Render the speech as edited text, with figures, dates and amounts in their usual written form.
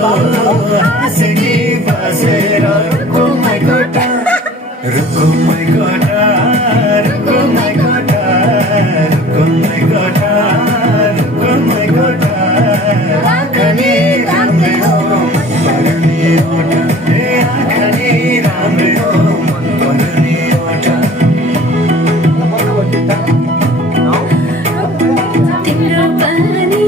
हाँसेकी बसेर रुकुमै गोटा रुकुमै गोटा रुकुमै गोटा रुकुमै गोटा रुकुमै गोटा राख्ने राम्रै हो पर्ने ओठा राख्ने राम्रै हो पर्ने ओठा तिम्रो पानी